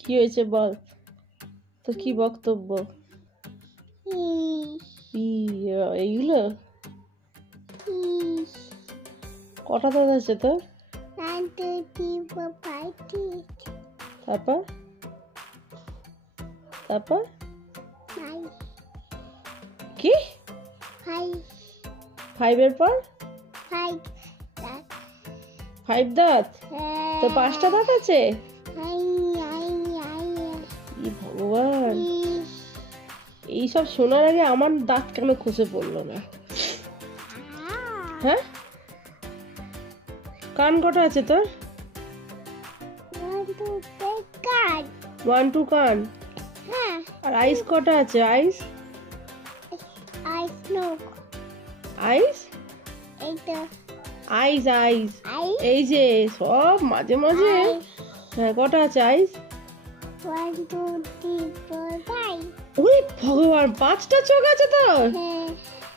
কি হয়েছে বল, তো কি বক্তব্য? এইগুলো কটা দাঁত আছে তোর? তারপর তারপর কি 5 পর 5 দাঁত? তো 5টা দাঁত আছে? ভগবান, এইসব শোনার আগে আমার দাঁত কেন খসে পড়লো না? হ্যাঁ, কান কটা আছে তোর? 1 2 কান। আর আইস কটা আছে? আইস আইস আইস আইস এই যে সব মাঝে মাঝে। হ্যাঁ, কটা আছে আইস? 1 2 3 4 5। ওরে ভগবান, 5টা চোখ আছে তোর?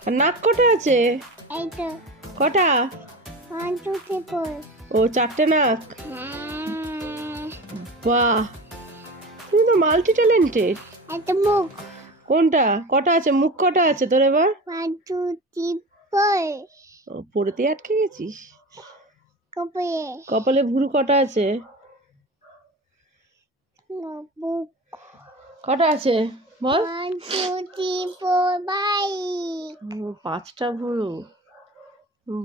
আর নাক কটা আছে? কটা? 1 2 3 4। ও, 4টে নাক। বাহ, তুমি তো মাল্টি ট্যালেন্টেড। মুখ কোনটা? কটা আছে? মুখ কটা আছে তোর এবার? 1 2 3 4। পড়েতে আটকে গেছিস? কপালে কপালে ভুরু কটা আছে? মুখ কটা আছে বল? 1 2 3 4 5। 5টা ভুরু।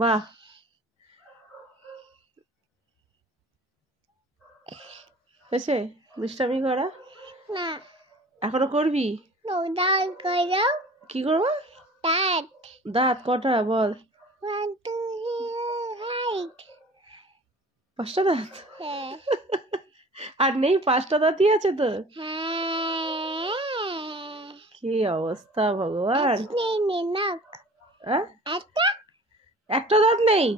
বাহ, হয়েছে দুষ্টামি করা? না, এখনো করবি? দাঁত করো। কি করবো? দাঁত দাঁত কটা বল? 1 2 3 5টা দাঁত? হ্যাঁ আর নেই? 5টা দাঁতই আছে তোর? হ্যাঁ। কি অবস্থা ভগবান! নাক হ্যাঁ, একটা একটা দাঁত নেই?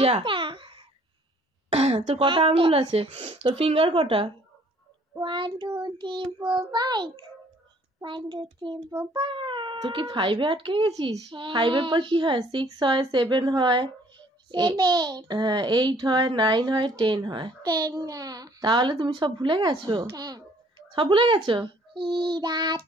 যা, তোর কটা আঙ্গুল আছে? তোর ফিঙ্গার কটা? 1 2 3 4 5। 1 2 3 4 5। তুই কি 5-এ আটকে গেছিস? হ্যাঁ। 5-এর পর কি হয়? 6 হয়, 7 হয়, 8 হয়, 9 হয়, 10 হয়। 10 তাহলে তুমি সব ভুলে গেছো? হ্যাঁ। সব ভুলে গেছো? রাত